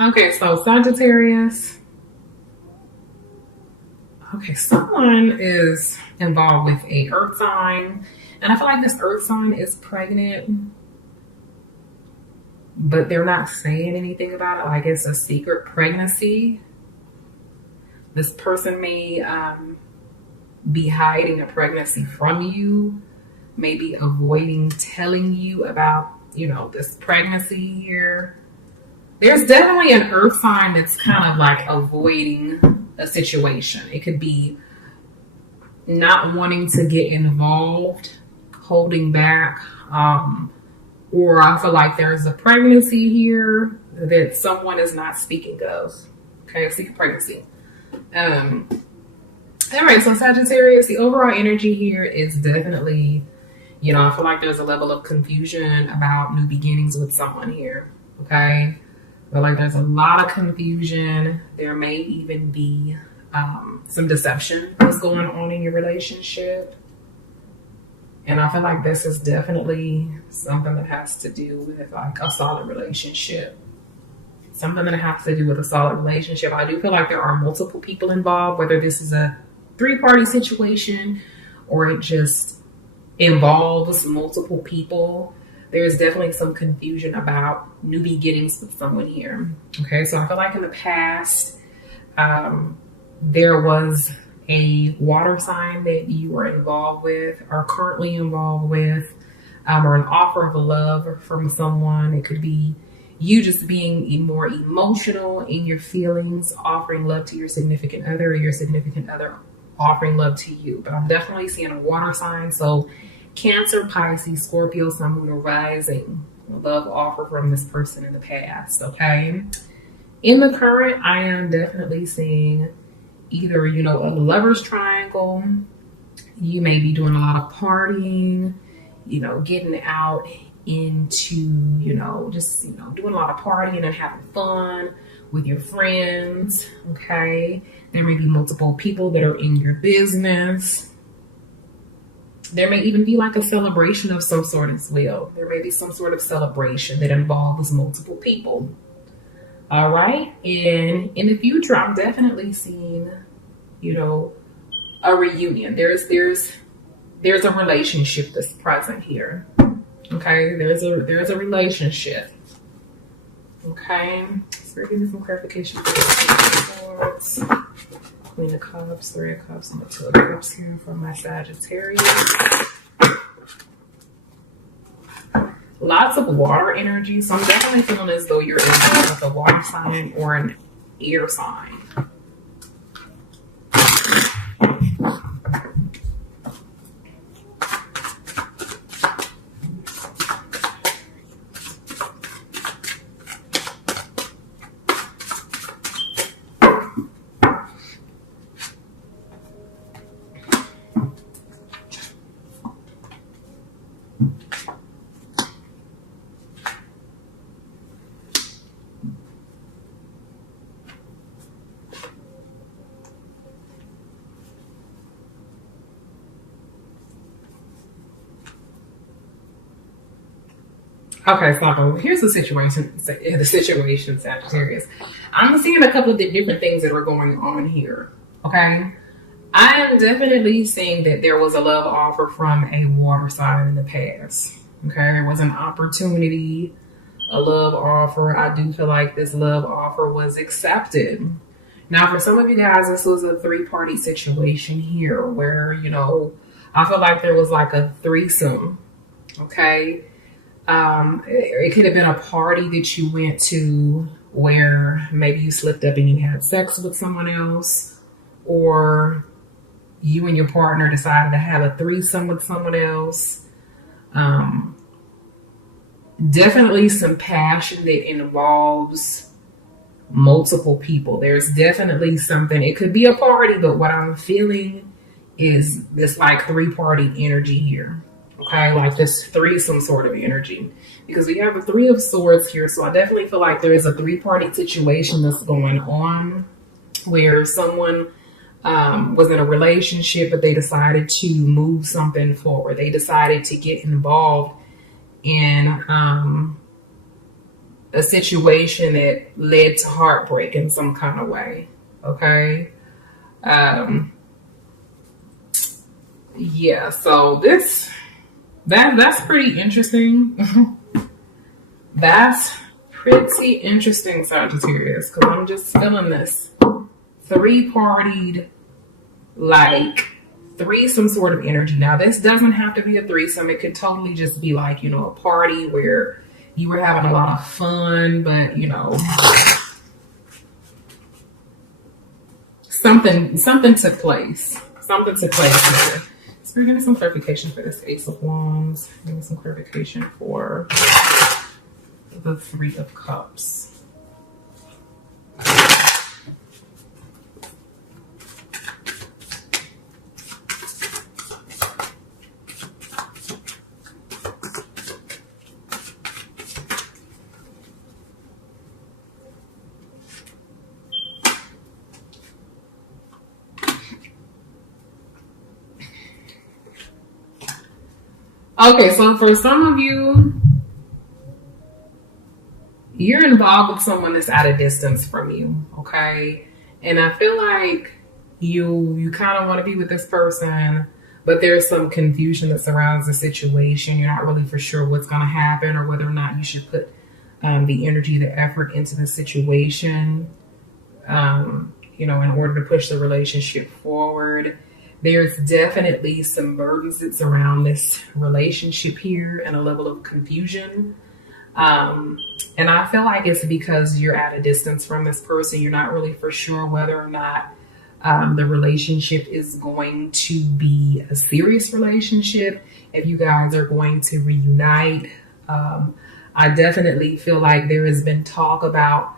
Okay, so Sagittarius. Okay, someone is involved with a earth sign, and I feel like this earth sign is pregnant, but they're not saying anything about it. Like it's a secret pregnancy. This person may be hiding a pregnancy from you, maybe avoiding telling you about, this pregnancy here. There's definitely an earth sign that's kind of like avoiding a situation. It could be not wanting to get involved, holding back, or I feel like there's a pregnancy here that someone is not speaking of. Okay, a secret pregnancy. All right, so Sagittarius, the overall energy here is definitely, I feel like there's a level of confusion about new beginnings with someone here. Okay, I feel like there's a lot of confusion. There may even be some deception that's going on in your relationship. And I feel like this is definitely something that has to do with like a solid relationship. Something that has to do with a solid relationship. I do feel like there are multiple people involved, whether this is a 3-party situation or it just involves multiple people. There's definitely some confusion about new beginnings with someone here. Okay, so I feel like in the past, there was a water sign that you were involved with, are currently involved with, or an offer of love from someone. It could be you just being more emotional in your feelings, offering love to your significant other, or your significant other offering love to you. But I'm definitely seeing a water sign. So Cancer, Pisces, Scorpio, Sun, Moon, or Rising. Love offer from this person in the past. Okay. In the current, I am definitely seeing either, a lover's triangle. You may be doing a lot of partying, getting out into, just, doing a lot of partying and having fun with your friends. Okay. There may be multiple people that are in your business. There may even be like a celebration of some sort as well. There may be some sort of celebration that involves multiple people. All right. And in the future, I'm definitely seeing, a reunion. There's a relationship that's present here. Okay. There's a relationship. Okay. So we're getting some clarification. Queen of Cups, 3 of Cups, and the 2 of Cups here from my Sagittarius. Lots of water energy. So I'm definitely feeling as though you're in with a water sign or an air sign. Okay, so here's the situation, Sagittarius. I'm seeing a couple of different things that are going on here, okay? I am definitely seeing that there was a love offer from a water sign in the past, okay? There was an opportunity, a love offer. I do feel like this love offer was accepted. Now, for some of you guys, this was a 3-party situation here where, I feel like there was like a threesome, okay? It could have been a party that you went to where maybe you slipped up and you had sex with someone else, or you and your partner decided to have a threesome with someone else. Definitely some passion that involves multiple people. There's definitely something. It could be a party, but what I'm feeling is this like 3-party energy here. Okay, like this threesome sort of energy, because we have a 3 of Swords here. So I definitely feel like there is a 3-party situation that's going on where someone was in a relationship, but they decided to move something forward. They decided to get involved in a situation that led to heartbreak in some kind of way. Okay. Yeah, so that's pretty interesting. That's pretty interesting, Sagittarius, because I'm just feeling this three-partied, like threesome sort of energy. Now, this doesn't have to be a threesome. It could totally just be like, a party where you were having a lot of fun, but something took place. Something took place here. So we're getting some clarification for this Ace of Wands. Getting some clarification for the Three of Cups. Okay, so for some of you, you're involved with someone that's at a distance from you, okay? And I feel like you kind of want to be with this person, but there's some confusion that surrounds the situation. You're not really for sure what's going to happen or whether or not you should put the energy, the effort into the situation, in order to push the relationship forward. There's definitely some burdens that surround this relationship here and a level of confusion. And I feel like it's because you're at a distance from this person. You're not really for sure whether or not the relationship is going to be a serious relationship, if you guys are going to reunite. I definitely feel like there has been talk about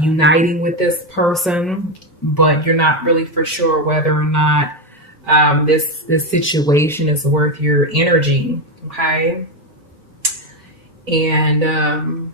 uniting with this person, but you're not really for sure whether or not this situation is worth your energy, okay? And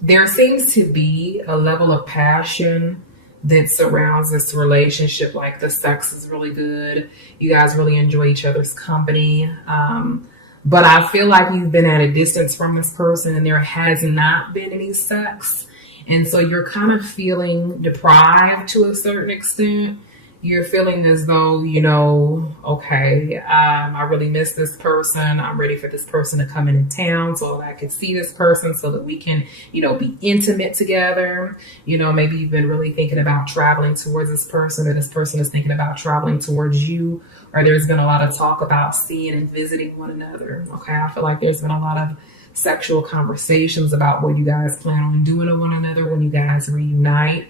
there seems to be a level of passion that surrounds this relationship. Like the sex is really good. You guys really enjoy each other's company. But I feel like you've been at a distance from this person and there has not been any sex. And so you're kind of feeling deprived to a certain extent. You're feeling as though, okay, I really miss this person. I'm ready for this person to come into town so that I can see this person so that we can, be intimate together. Maybe you've been really thinking about traveling towards this person, or this person is thinking about traveling towards you, or there's been a lot of talk about seeing and visiting one another. Okay, I feel like there's been a lot of sexual conversations about what you guys plan on doing to one another when you guys reunite.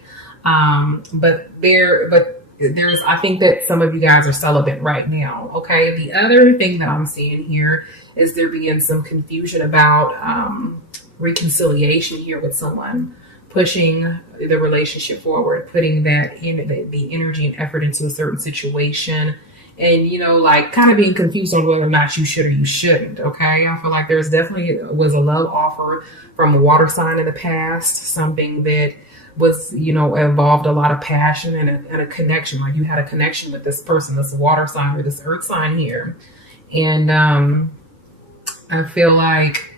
I think that some of you guys are celibate right now. Okay. The other thing that I'm seeing here is there being some confusion about reconciliation here with someone, pushing the relationship forward, putting that in the energy and effort into a certain situation. And, kind of being confused on whether or not you should or you shouldn't. Okay. I feel like there's definitely was a love offer from a water sign in the past, something that was, involved a lot of passion and a connection. Like you had a connection with this person, this water sign or this earth sign here. And I feel like,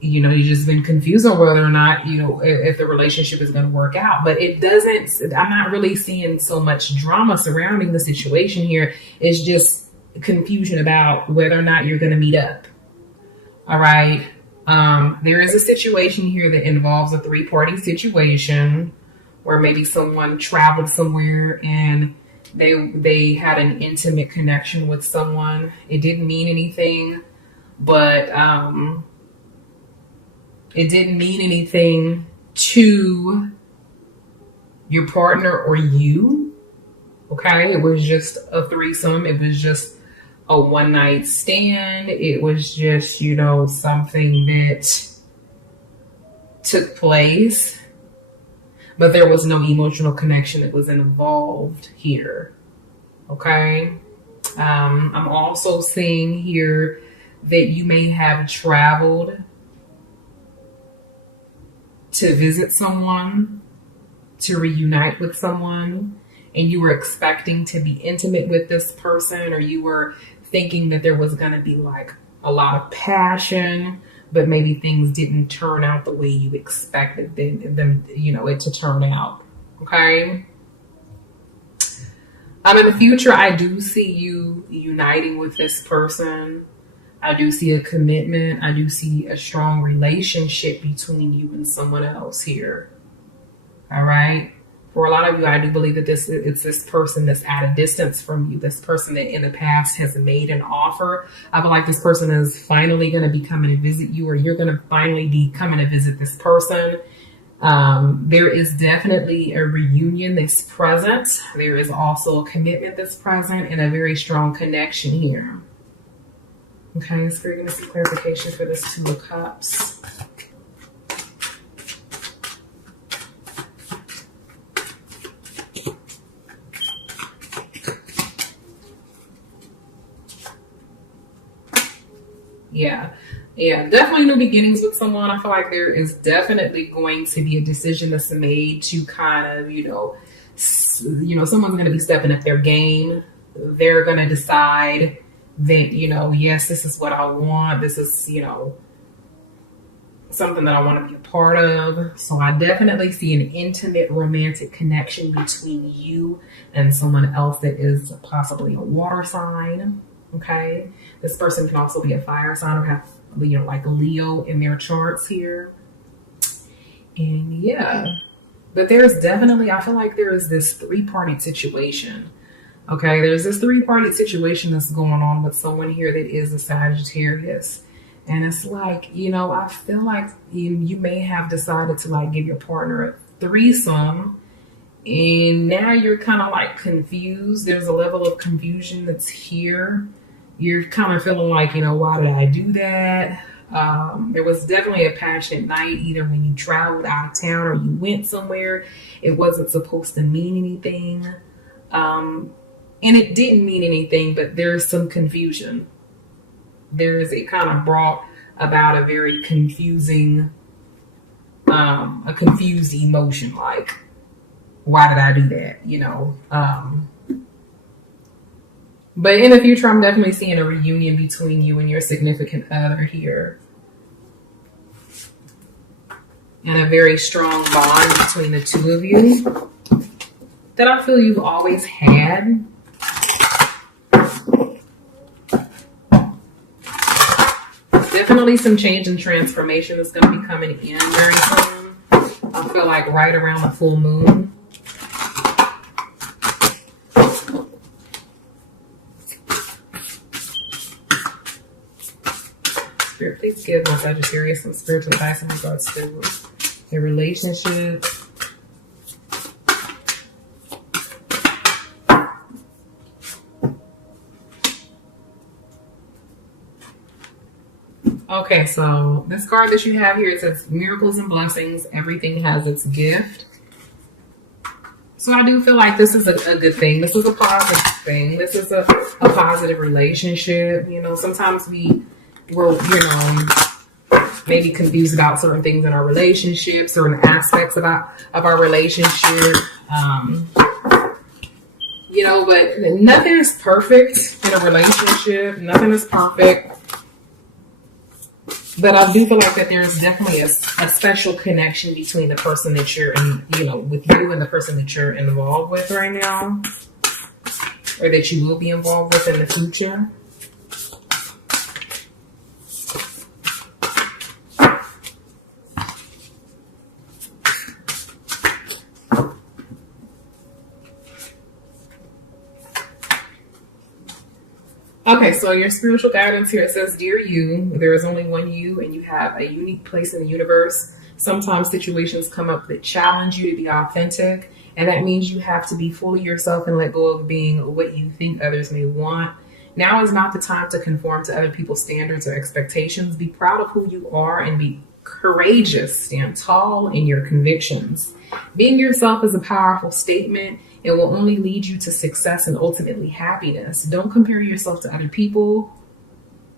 you've just been confused on whether or not, if the relationship is going to work out. But I'm not really seeing so much drama surrounding the situation here. It's just confusion about whether or not you're going to meet up. All right. There is a situation here that involves a three-party situation where maybe someone traveled somewhere and they had an intimate connection with someone. It didn't mean anything, but it didn't mean anything to your partner or you. Okay, it was just a threesome. It was just a one-night stand. It was just, something that took place, but there was no emotional connection that was involved here. Okay. I'm also seeing here that you may have traveled to visit someone, to reunite with someone, and you were expecting to be intimate with this person, or you were thinking that there was going to be like a lot of passion, but maybe things didn't turn out the way you expected them, it to turn out. Okay. In the future, I do see you uniting with this person. I do see a commitment. I do see a strong relationship between you and someone else here. All right. For a lot of you, I do believe that it's this person that's at a distance from you, this person that in the past has made an offer. I feel like this person is finally going to be coming to visit you, or you're going to finally be coming to visit this person. There is definitely a reunion that's present. There is also a commitment that's present and a very strong connection here. Okay, so we're going to see clarification for this Two of Cups. Yeah, definitely new beginnings with someone. I feel like there is definitely going to be a decision that's made to kind of, someone's going to be stepping up their game. They're going to decide that, yes, this is what I want. This is, something that I want to be a part of. So I definitely see an intimate romantic connection between you and someone else that is possibly a water sign. Okay, this person can also be a fire sign or have like Leo in their charts here. And yeah, but there's definitely, I feel like there is this three-party situation. Okay, there's this three-party situation that's going on with someone here that is a Sagittarius. And it's like, I feel like you may have decided to like give your partner a threesome, and now you're kind of like confused. There's a level of confusion that's here. You're kind of feeling like, why did I do that? There was definitely a passionate night, either when you traveled out of town or you went somewhere. It wasn't supposed to mean anything. And it didn't mean anything, but there's some confusion. It kind of brought about a very confusing, a confused emotion, like, why did I do that? But in the future, I'm definitely seeing a reunion between you and your significant other here. And a very strong bond between the two of you that I feel you've always had. Definitely some change and transformation that's going to be coming in very soon. I feel like right around the full moon. Spirit, please give my Sagittarius some spiritual advice in regards to their relationship. Okay, so this card that you have here, it says miracles and blessings. Everything has its gift. So I do feel like this is a good thing. This is a positive thing. This is a positive relationship. Sometimes we're maybe confused about certain things in our relationship, certain aspects of our relationship. But nothing is perfect in a relationship. Nothing is perfect. But I do feel like that there's definitely a special connection between the person that you're in, with you and the person that you're involved with right now, or that you will be involved with in the future. Okay, so your spiritual guidance here, it says, dear you, there is only one you, and you have a unique place in the universe. Sometimes situations come up that challenge you to be authentic, and that means you have to be fully yourself and let go of being what you think others may want. Now is not the time to conform to other people's standards or expectations. Be proud of who you are and be courageous. Stand tall in your convictions. Being yourself is a powerful statement. It will only lead you to success and ultimately happiness. Don't compare yourself to other people.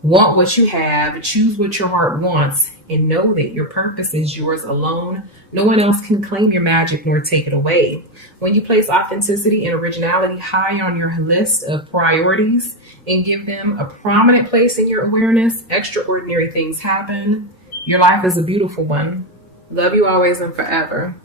Want what you have, choose what your heart wants, and know that your purpose is yours alone. No one else can claim your magic nor take it away. When you place authenticity and originality high on your list of priorities and give them a prominent place in your awareness, extraordinary things happen. Your life is a beautiful one. Love you always and forever.